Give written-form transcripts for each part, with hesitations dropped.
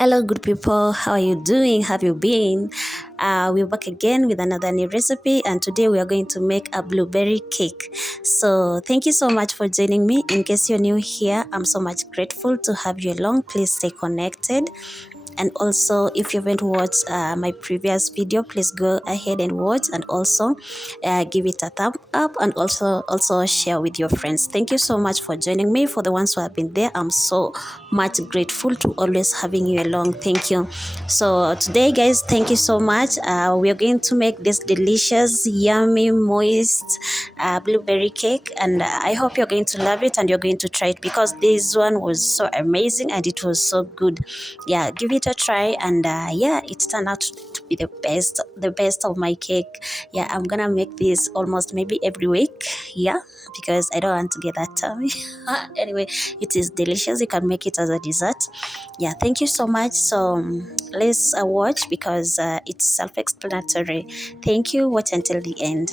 Hello, good people. How are you doing? Have you been? We're back again with another new recipe, and today we are going to make a blueberry cake. So, thank you so much for joining me. In case you're new here, I'm so much grateful to have you along. Please stay connected. And also, if you haven't watched my previous video, please go ahead and watch, and also give it a thumb up, and also share with your friends. Thank you so much for joining me. For the ones who have been there, I'm so much grateful to always having you along. Thank you. So today, guys, thank you so much. We are going to make this delicious, yummy, moist blueberry cake, and I hope you're going to love it and you're going to try it, because this one was so amazing and it was so good. Yeah, give it a try, and yeah, it turned out to be the best of my cake. Yeah, I'm gonna make this almost maybe every week. Yeah, because I don't want to get that tummy. Anyway, it is delicious. You can make it as a dessert. Yeah, thank you so much. So let's watch, because it's self-explanatory. Thank you. Watch until the end.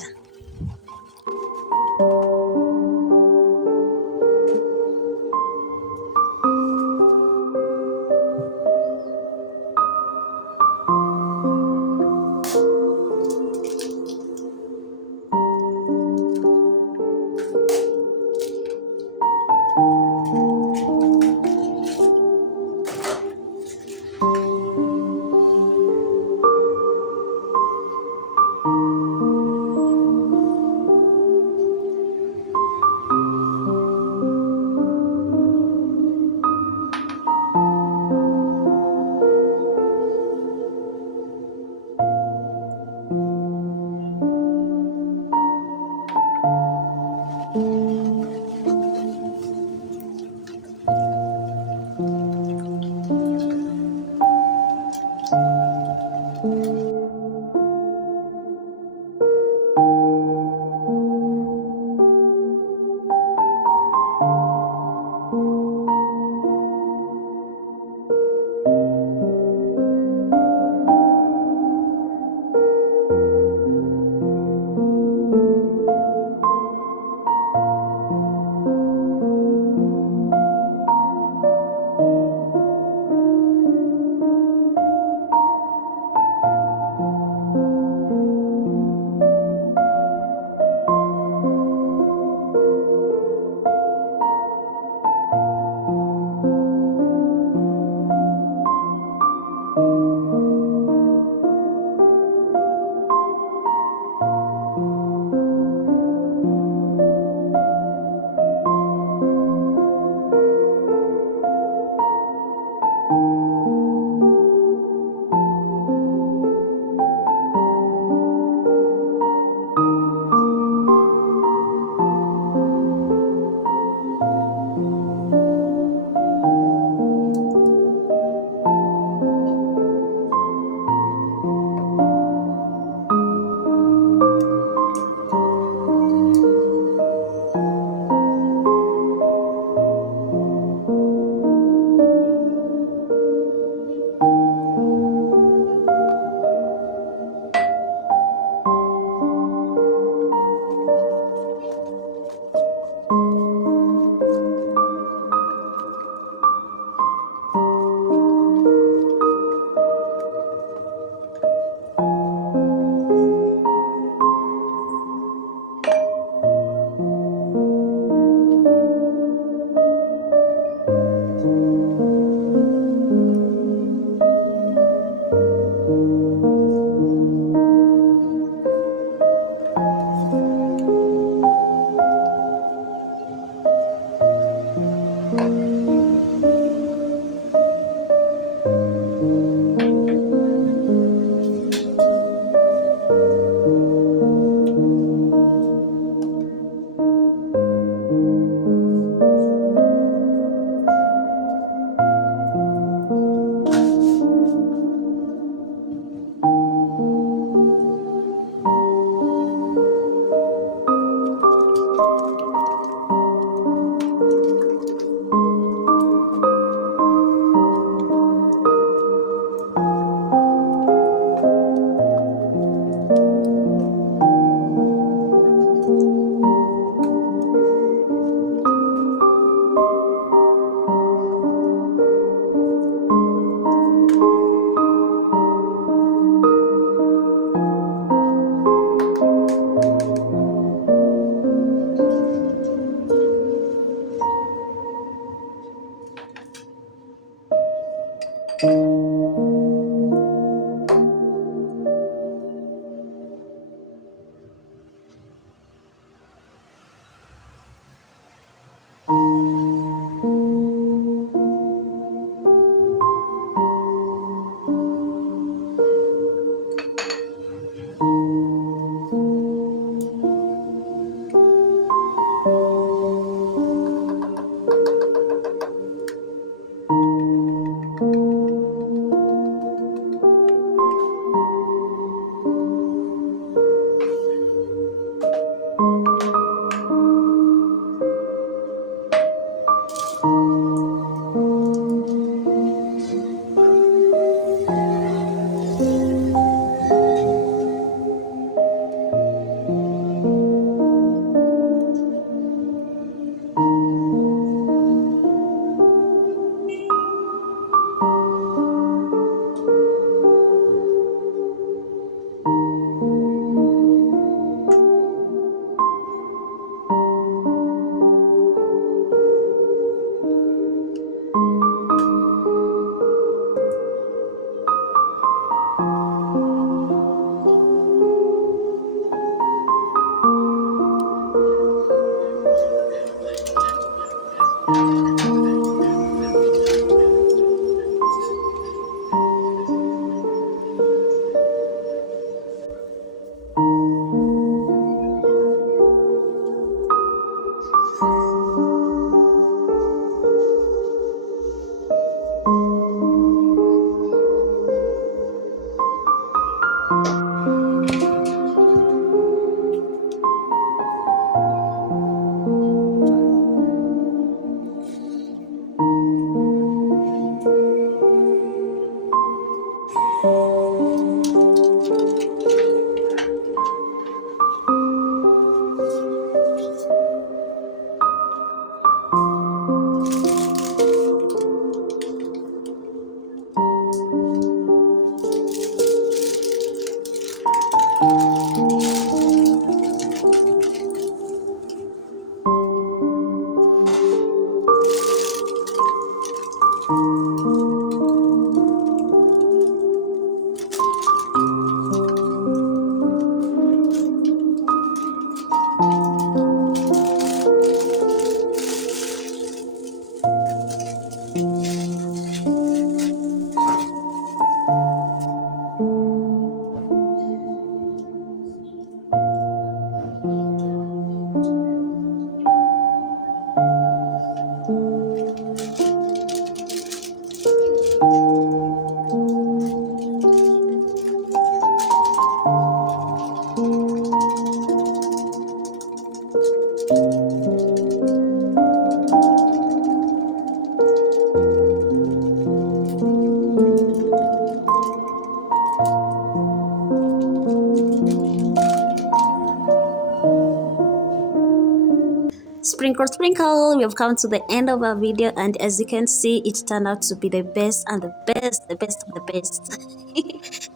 Sprinkle, sprinkle. We have come to the end of our video, and as you can see, it turned out to be the best and the best of the best,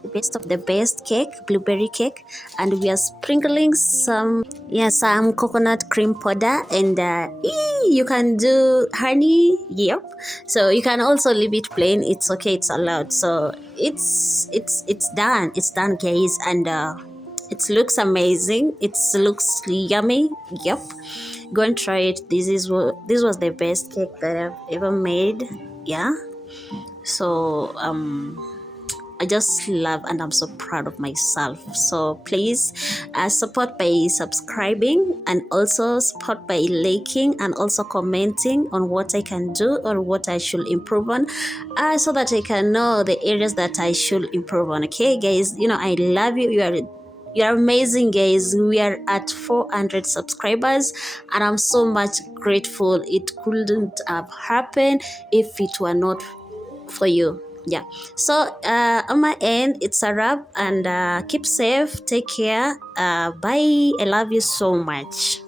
the best of the best cake, blueberry cake. And we are sprinkling some, yeah, some coconut cream powder, and you can do honey. Yep. So you can also leave it plain. It's okay. It's allowed. So it's done. It's done, guys, and it looks amazing. It looks yummy. Yep, go and try it. This was the best cake that I've ever made. Yeah. So I just love and I'm so proud of myself. So please support by subscribing, and also support by liking and also commenting on what I can do or what I should improve on, so that I can know the areas that I should improve on. Okay, guys, I love you. You're amazing, guys. We are at 400 subscribers, and I'm so much grateful. It couldn't have happened if it were not for you. Yeah. So on my end, it's a wrap, and keep safe. Take care. Bye. I love you so much.